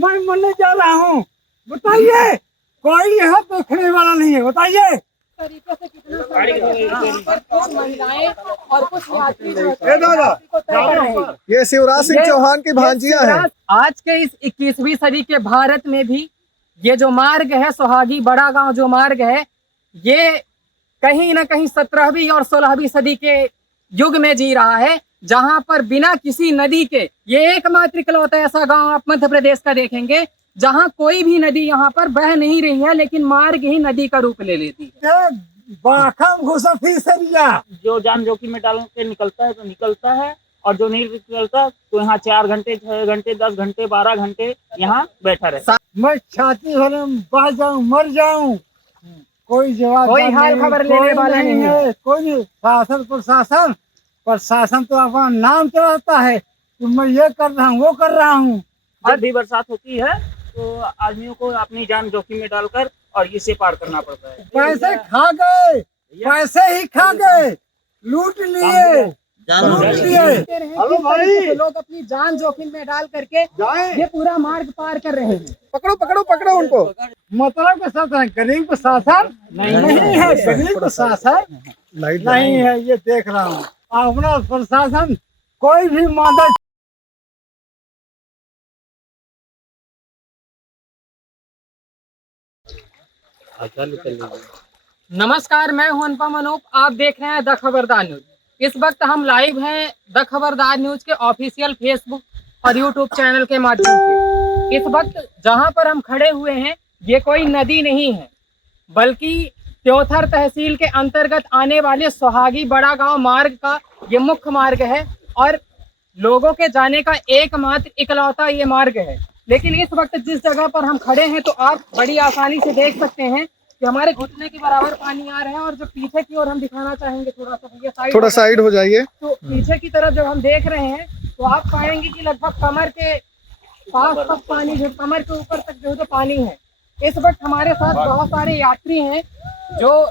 मैं मरने जा रहा हूँ। बताइए, कोई यहाँ देखने वाला नहीं है। बताइए तरीके से कितना कुछ महिलाएं और कुछ यात्री ये शिवराज सिंह चौहान की भांजियां हैं। आज के इस 21वीं सदी के भारत में भी ये जो मार्ग है, सोहागी बड़ा गांव जो मार्ग है, ये कहीं ना कहीं 17वीं और 16वीं सदी के युग में जी रहा है, जहां पर बिना किसी नदी के, ये एकमात्र इकलौता ऐसा गांव आप मध्य प्रदेश का देखेंगे जहां कोई भी नदी यहाँ पर बह नहीं रही है, लेकिन मार्ग ही नदी का रूप ले लेती है। जो जान जोखिम में डाल के निकलता है तो निकलता है, और जो नहीं निकलता तो यहाँ 4 घंटे 6 घंटे 10 घंटे 12 घंटे यहाँ बैठा रहता। मैं छाती भरे बह जाऊं, मर जाऊं, कोई जवाब, कोई हाल खबर लेने वाला नहीं है। कोई शासन प्रशासन तो अपना नाम चलाता है कि मैं ये कर रहा हूँ, वो कर रहा हूँ। जब भी बरसात होती है तो आदमियों को अपनी जान जोखिम में डालकर और इसे पार करना पड़ता है। पैसे खा गए, पैसे ही खा गए, लूट लिए। हेलो भाई, लोग अपनी जान जोखिम में डाल करके ये पूरा मार्ग पार कर रहे हैं। पकड़ो पकड़ो पकड़ो उनको। मतलब के साथ गरीब प्रशासन नहीं है, गरीब प्रशासन नहीं है, ये देख रहा हूँ। अपना प्रशासन कोई भी मदद नमस्कार, मैं हूं अनुपम अनूप। आप देख रहे हैं द खबरदार न्यूज। इस वक्त हम लाइव हैं द खबरदार न्यूज के ऑफिशियल फेसबुक और यूट्यूब चैनल के माध्यम से। इस वक्त जहां पर हम खड़े हुए हैं ये कोई नदी नहीं है, बल्कि त्योथर तहसील के अंतर्गत आने वाले सोहागी बड़ा गांव मार्ग का ये मुख्य मार्ग है और लोगों के जाने का एकमात्र इकलौता ये मार्ग है। लेकिन इस वक्त जिस जगह पर हम खड़े हैं तो आप बड़ी आसानी से देख सकते हैं कि हमारे घुटने के बराबर पानी आ रहा है, और जो पीछे की ओर हम दिखाना चाहेंगे, थोड़ा साइड हो जाइए। तो पीछे की तरफ जब हम देख रहे हैं तो आप पाएंगे कि लगभग कमर के पास तक पानी, जो कमर के ऊपर तक जो पानी है। इस वक्त हमारे साथ बहुत सारे यात्री हैं, जो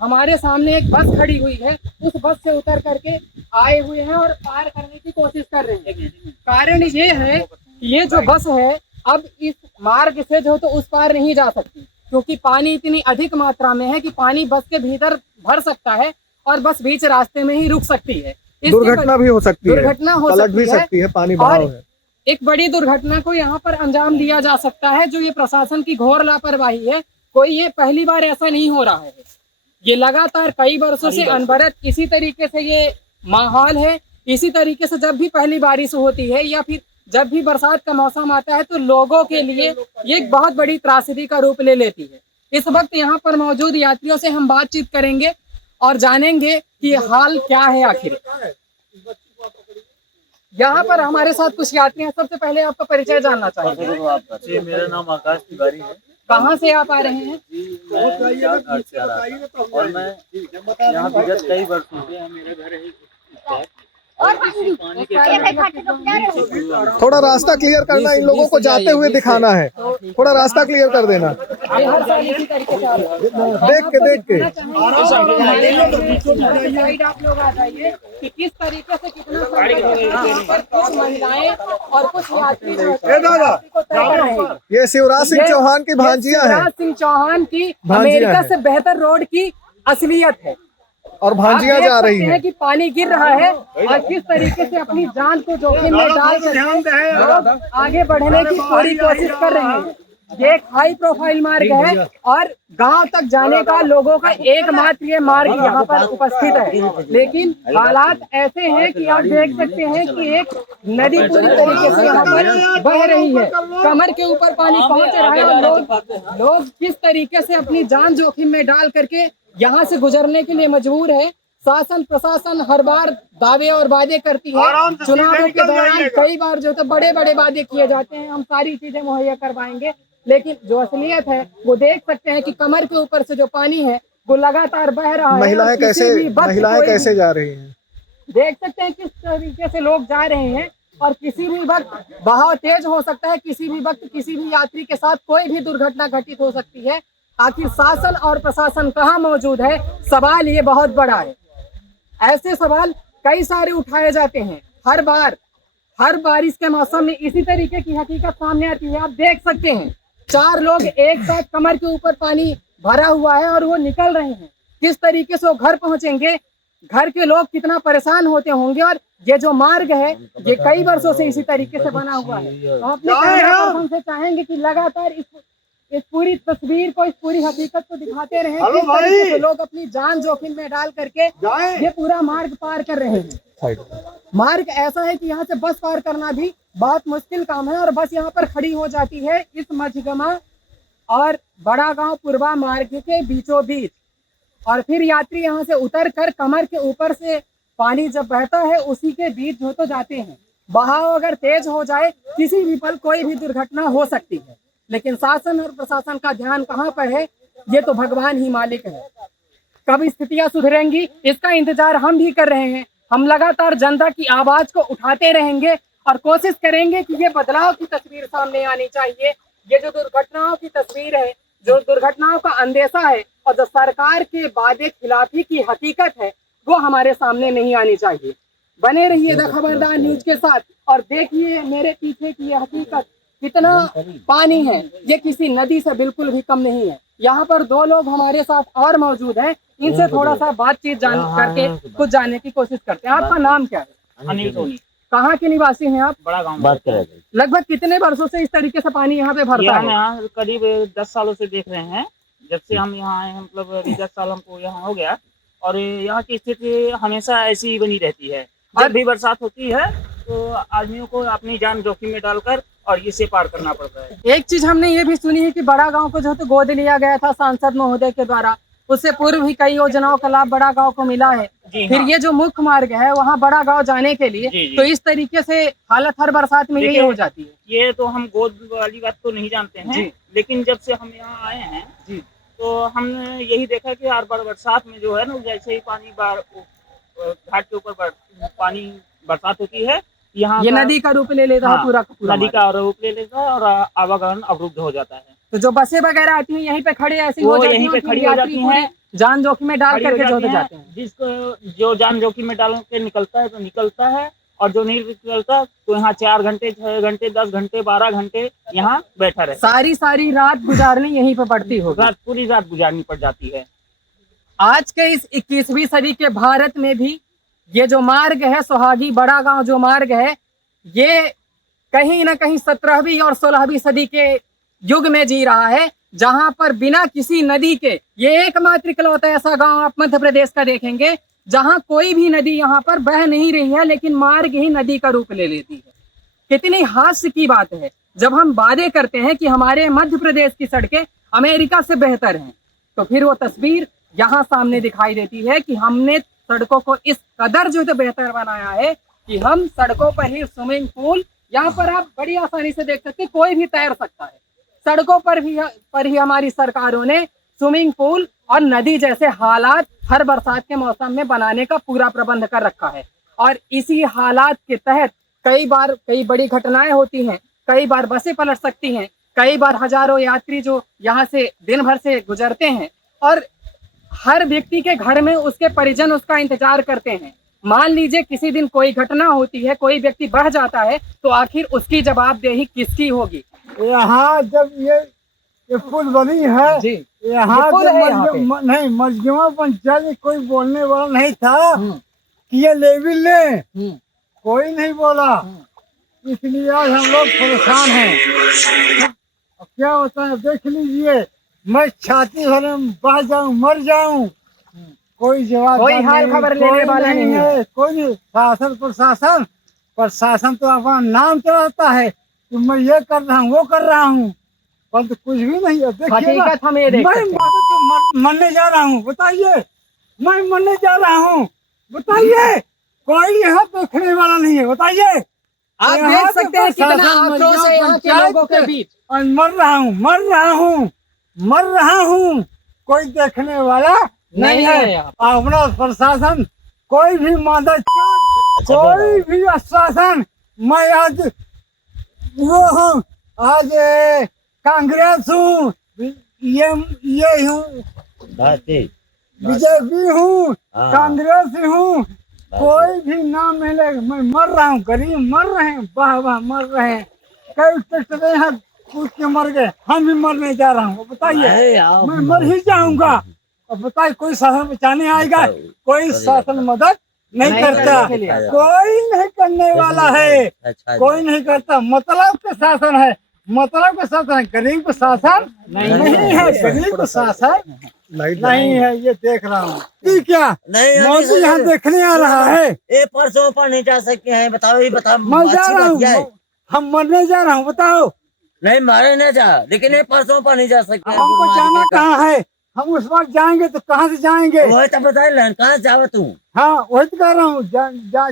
हमारे सामने एक बस खड़ी हुई है, उस बस से उतर करके आए हुए हैं और पार करने की कोशिश कर रहे हैं। कारण ये है कि ये जो बस है अब इस मार्ग से जो तो उस पार नहीं जा सकती, क्योंकि पानी इतनी अधिक मात्रा में है कि पानी बस के भीतर भर सकता है और बस बीच रास्ते में ही रुक सकती है। दुर्घटना भी हो सकती है, दुर्घटना हो सकती है, पानी बहाव है। एक बड़ी दुर्घटना को यहाँ पर अंजाम दिया जा सकता है, जो ये प्रशासन की घोर लापरवाही है। कोई ये पहली बार ऐसा नहीं हो रहा है, ये लगातार कई वर्षों से अनवरत इसी तरीके से ये माहौल है। इसी तरीके से जब भी पहली बारिश होती है या फिर जब भी बरसात का मौसम आता है तो लोगों के लिए ये एक बहुत बड़ी त्रासदी का रूप ले लेती है। इस वक्त यहाँ पर मौजूद यात्रियों से हम बातचीत करेंगे और जानेंगे कि हाल क्या है आखिर। यहाँ पर हमारे साथ कुछ यात्री हैं। सबसे पहले आपका परिचय जानना चाहेंगे। मेरा नाम आकाश तिवारी है। कहाँ से आप आ रहे हैं? और मैं यहाँ विगत कई वर्षों से, मेरा घर है। थोड़ा रास्ता क्लियर करना, इन लोगों को जाते हुए दिखाना है, थोड़ा रास्ता क्लियर कर देना। देख के आप लोग आ जाइए कि किस तरीके से कितना कुछ महिलाएं और कुछ यात्री ये शिवराज सिंह चौहान की भांजियां हैं। शिवराज सिंह चौहान की अमेरिका से बेहतर रोड की असलियत है, और भांजियां जा रही हैं कि पानी गिर रहा है और किस तरीके से अपनी जान को जोखिम में डाल कर आगे बढ़ने की पूरी कोशिश कर रहे हैं। ये एक हाई प्रोफाइल मार्ग है और गांव तक जाने का लोगों का एकमात्र ये मार्ग यहाँ पर उपस्थित है। लेकिन हालात ऐसे हैं कि आप देख सकते हैं कि एक नदी पूरी तरीके से यहाँ पर बह रही है, कमर के ऊपर पानी पहुंच रहा है और लोग किस तरीके से अपनी जान जोखिम में डाल करके यहाँ से गुजरने के लिए मजबूर है। शासन प्रशासन हर बार दावे और वादे करती है। चुनावों के दौरान कई बार जो तो बड़े बड़े वादे किए जाते हैं, हम सारी चीजें मुहैया करवाएंगे, लेकिन जो असलियत है वो देख सकते हैं कि कमर के ऊपर से जो पानी है वो लगातार बह रहा है। महिलाएं कैसे जा रही हैं, देख सकते हैं किस तरीके से लोग जा रहे हैं और किसी भी वक्त बहाव तेज हो सकता है, किसी भी वक्त किसी भी यात्री के साथ कोई भी दुर्घटना घटित हो सकती है। आखिर शासन और प्रशासन कहाँ मौजूद है, सवाल ये बहुत बड़ा है। ऐसे सवाल कई सारे उठाए जाते हैं हर बार, हर बारिश के मौसम में इसी तरीके की हकीकत सामने आती है। आप देख सकते हैं 4 लोग एक साथ कमर के ऊपर पानी भरा हुआ है और वो निकल रहे हैं। किस तरीके से वो घर पहुंचेंगे, घर के लोग कितना परेशान होते होंगे। और ये जो मार्ग है ये कई वर्षों से इसी तरीके से बना हुआ है। हम अपने कैमरापर्सन से चाहेंगे कि लगातार इस पूरी तस्वीर को, इस पूरी हकीकत को दिखाते रहें। किस तरीके से लोग अपनी जान जोखिम में डाल करके ये पूरा मार्ग पार कर रहे हैं। मार्ग ऐसा है कि यहाँ से बस पार करना भी बहुत मुश्किल काम है और बस यहाँ पर खड़ी हो जाती है इस मझगमा और बड़ा गांव पूर्वा मार्ग के बीचों बीच। और फिर यात्री यहाँ से उतर कर कमर के ऊपर से पानी जब बहता है उसी के बीच जो तो जाते हैं। बहाव अगर तेज हो जाए किसी भी पल कोई भी दुर्घटना हो सकती है, लेकिन शासन और प्रशासन का ध्यान कहाँ पर है ये तो भगवान ही मालिक है। कब स्थितियां सुधरेंगी इसका इंतजार हम भी कर रहे हैं। हम लगातार जनता की आवाज को उठाते रहेंगे और कोशिश करेंगे कि ये बदलाव की तस्वीर सामने आनी चाहिए। ये जो दुर्घटनाओं की तस्वीर है, जो दुर्घटनाओं का अंदेशा है और जो सरकार के वादे खिलाफी की हकीकत है वो हमारे सामने नहीं आनी चाहिए। बने रहिए द खबरदार न्यूज के साथ और देखिए मेरे पीछे की ये हकीकत कितना पानी है। ये किसी नदी से बिल्कुल भी कम नहीं है। यहाँ पर 2 लोग हमारे साथ और मौजूद हैं, इनसे थोड़ा सा बातचीत जान करके कुछ जानने की कोशिश करते हैं। आपका नाम क्या है? अनिल सोनी। कहाँ के निवासी हैं आप? बड़ा गांव। बात करें लगभग कितने वर्षों से इस तरीके से पानी यहाँ पे ये भरता हम है? यहाँ करीब 10 सालों से देख रहे हैं। जब से हम यहाँ आए हैं, मतलब अभी 10 साल हमको यहाँ हो गया और यहाँ की स्थिति हमेशा ऐसी ही बनी रहती है। जब भी बरसात होती है तो आदमियों को अपनी जान जोखिम में डालकर और इसे पार करना पड़ता है। एक चीज हमने ये भी सुनी है कि बड़ा गांव को जो है तो गोद लिया गया था सांसद महोदय के द्वारा। उससे पूर्व भी कई योजनाओं का लाभ बड़ा गांव को मिला है। जी फिर हाँ। ये जो मुख्य मार्ग है वहाँ बड़ा गांव जाने के लिए जी। तो इस तरीके से हालत हर बरसात में यही देखिए, हो जाती है। ये तो हम गोद वाली बात तो नहीं जानते हैं, लेकिन जब से हम यहाँ आए हैं जी। तो हमने यही देखा कि हर बार बरसात में जो है ना, जैसे ही पानी घाट के ऊपर पानी बरसात होती है, यहाँ ये नदी का रूप ले लेता है हाँ, पूरा का पूरा नदी का रूप ले लेता है और आवागमन अवरुद्ध हो जाता है। तो जो बसें वगैरह आती हैं यहीं पे खड़े ऐसी वो हो जाती यहीं हैं पे कि खड़ी हो यात्री जाती पूरी हैं, जान जोखिम में डाल खड़ी हो करके जो जाती जाते हैं। हैं। जिसको जो जान जोखिम में डाल के निकलता है तो निकलता है और जो नहीं निकलता तो यहाँ 4 घंटे 6 घंटे 10 घंटे 12 घंटे यहाँ बैठा रहता है। सारी रात गुजारनी यहीं पे पड़ती होगी। पूरी रात गुजारनी पड़ जाती है। आज के इस 21वीं सदी के भारत में भी ये जो मार्ग है सोहागी बड़ा गांव जो मार्ग है ये कहीं ना कहीं 17वीं और 16वीं सदी के युग में जी रहा है, जहां पर बिना किसी नदी के ये एकमात्र इकलौता ऐसा गांव आप मध्य प्रदेश का देखेंगे जहां कोई भी नदी यहाँ पर बह नहीं रही है, लेकिन मार्ग ही नदी का रूप ले लेती है। कितनी हास्य की बात है जब हम वादे करते हैं कि हमारे मध्य प्रदेश की सड़कें अमेरिका से बेहतर हैं, तो फिर वो तस्वीर यहाँ सामने दिखाई देती है कि हमने सड़कों को इस कदर जो है बेहतर बनाया है कि हम सड़कों पर ही स्विमिंग पूल, यहाँ पर आप बड़ी आसानी से देख सकते हैं कोई भी तैर सकता है। सड़कों पर ही हमारी सरकारों ने स्विमिंग पूल और नदी जैसे हालात हर बरसात के मौसम में बनाने का पूरा प्रबंध कर रखा है। और इसी हालात के तहत कई बार कई बड़ी घटनाएं होती हैं, कई बार बसें पलट सकती हैं, कई बार हजारों यात्री जो यहाँ से दिन भर से गुजरते हैं और हर व्यक्ति के घर में उसके परिजन उसका इंतजार करते हैं। मान लीजिए किसी दिन कोई घटना होती है, कोई व्यक्ति बह जाता है, तो आखिर उसकी जवाबदेही किसकी होगी? यहाँ जब ये पुल बनी है जी, यहाँ ये पुल है यहाँ पे। नहीं मजगमा पंचायत में कोई बोलने वाला नहीं था कि ये लेवी ले, कोई नहीं बोला, इसलिए आज हम लोग परेशान हैं। अब क्या होता है देख लीजिए, मैं छाती भरे बह जाऊं मर जाऊं, कोई जवाब कोई हाल खबर लेने वाला नहीं है। कोई नहीं। शासन प्रशासन तो अपना नाम चलाता है कि मैं ये कर रहा हूँ वो कर रहा हूँ, पर तो कुछ भी नहीं है। देखिए ना, हकीकत हम ये देख मैं सकते हैं। मरने जा रहा हूँ, बताइए, मैं मरने जा रहा हूँ, बताइए, कोई यहाँ देखने वाला नहीं है, बताइए। आप यहाँ देख तो सकते हैं कितना प्रशासन आक्रोश है यहाँ के पंचायत लोगों के बीच। और मर रहा हूँ, कोई देखने वाला नहीं है। यहाँ अपना प्रशासन कोई भी मदद, कोई भी आश्वासन, मैं आज वो हूँ, आज कांग्रेस हूँ, ये हूँ, बीजेपी हूँ, कांग्रेस हूँ, कोई भी नाम नहीं ले, मैं मर रहा हूँ, गरीब मर रहे हैं, वाह वाह मर रहे हैं, कई ट्रैक्टर यहाँ कूद के मर गए, हम भी मरने जा रहा हूँ। बताइए मैं मर ही जाऊंगा। अब बताइए कोई शासन बचाने आएगा? कोई शासन मदद नहीं करता, कोई नहीं करने वाला है, कोई नहीं करता। मतलब का शासन है, मतलब का शासन है, गरीब का शासन नहीं है, गरीब का शासन नहीं है। ये देख रहा हूँ कि क्या मोदी यहाँ देखने आ रहा है। ये परसों पर नहीं जा सकते हैं, बताओ ये बताओ। मैं जा रहा हूँ, हम मरने जा रहा हूँ, बताओ। नहीं मारे न जा, लेकिन ये परसों पर नहीं जा सकते। हमको जाना कहाँ है? हम उस बार जाएंगे तो कहाँ से जाएंगे? वही तो बताए, कहाँ जाओ तू? हाँ वही तो कह रहा हूँ,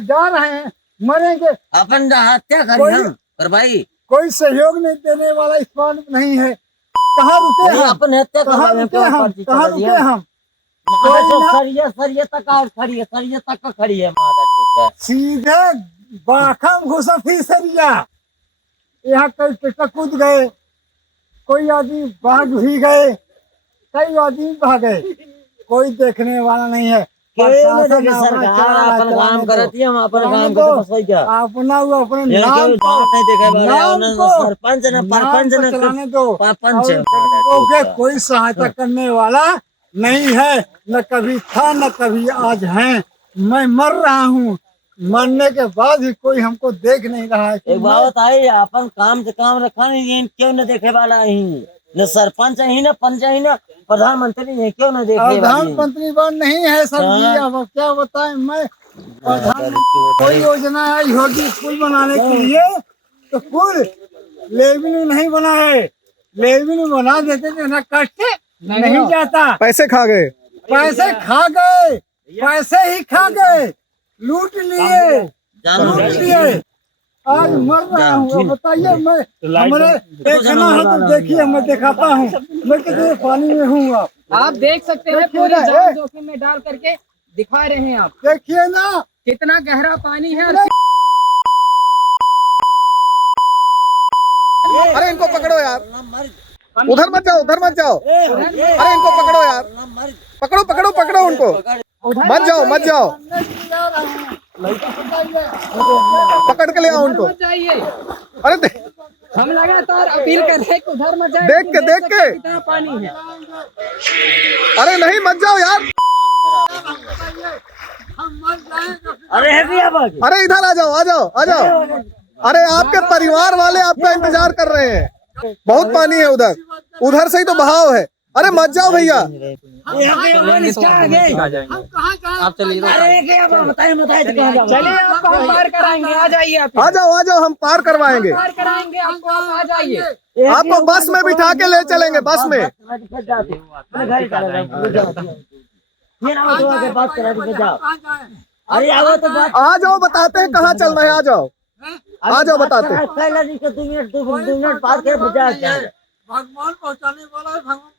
जा रहे हैं, मरेंगे। अपन हत्या करी हम पर भाई, कोई सहयोग नहीं देने वाला इस बार नहीं है। कहाँ रुके हम? अपन हत्या कहाँ रुके हम? कहाँ रुके हम? सरिया सरिया तक खड़ी है, सरिया तक खड़ी है माता। सीधे बाखम घुसा थी सरिया, यहाँ कई ट्रैक्टर कूद गए, कोई आदमी भाग भी गए, कई आदमी भागे, कोई देखने वाला नहीं है। सरकार अपन काम करती है, हम अपन काम करते क्या अपना वो अपने नाम नहीं देखे सरपंच न परपंच न चलाने दो, पंच गरीबों के कोई सहायता करने वाला नहीं है, न कभी था न कभी आज है। मैं मर रहा हूँ, मरने के बाद भी कोई हमको देख नहीं रहा है। एक बात आई, अपन काम से काम रखा नहीं, क्यों न देखे वाला ही न सरपंच ही न पंच ही न प्रधानमंत्री है, क्यों न देखे? प्रधानमंत्री बात नहीं है सर जी, अब क्या बताएं। मैं प्रधानमंत्री कोई योजना आई होगी पुल बनाने के लिए, तो पुल लेविल नहीं बना है, लेविल बना देते थे ना, कष्ट नहीं जाता। पैसे खा गए, पैसे खा गए, पैसे ही खा गए, लूट लिए, लूट लिए। आज मर रहा हूँ। बताइए मैं, हमारे देखना है तो देखिए, मैं दिखाता हूँ मैं कितने पानी में हूँ। आप देख सकते हैं, पूरी जान जोखिम में डाल करके दिखा रहे हैं। आप देखिए ना कितना गहरा पानी है। अरे इनको पकड़ो यार, उधर मत जाओ, उधर मत जाओ। अरे इनको पकड़ो यार, पकड़ो पकड़ो पकड़ो उनको, मत जाओ मत जाओ, पकड़ के ले आओ उनको। अरे हम लगातार अपील कर रहे हैं कि उधर मत जाए, देख के कितना पानी है। अरे नहीं मत जाओ यार, अरे इधर आ जाओ आ जाओ आ जाओ। अरे आपके परिवार वाले आपका इंतजार कर रहे हैं, बहुत पानी है उधर, उधर से ही तो बहाव है। अरे मत जाओ भैया, आप चलिए, चलिए आपको हम पार कराएंगे, आ जाइए आप, आ जाओ हम पार करवाएंगे, पार कराएंगे आपको, आप आ जाइए। आपको बस में बिठा के ले चलेंगे, बस में। अरे आओ तो बात, आ जाओ बताते हैं कहाँ चलना है, आ जाओ बताते हैं। 2 मिनट पार कर भगवान पहुँचाने वाला है, भगवान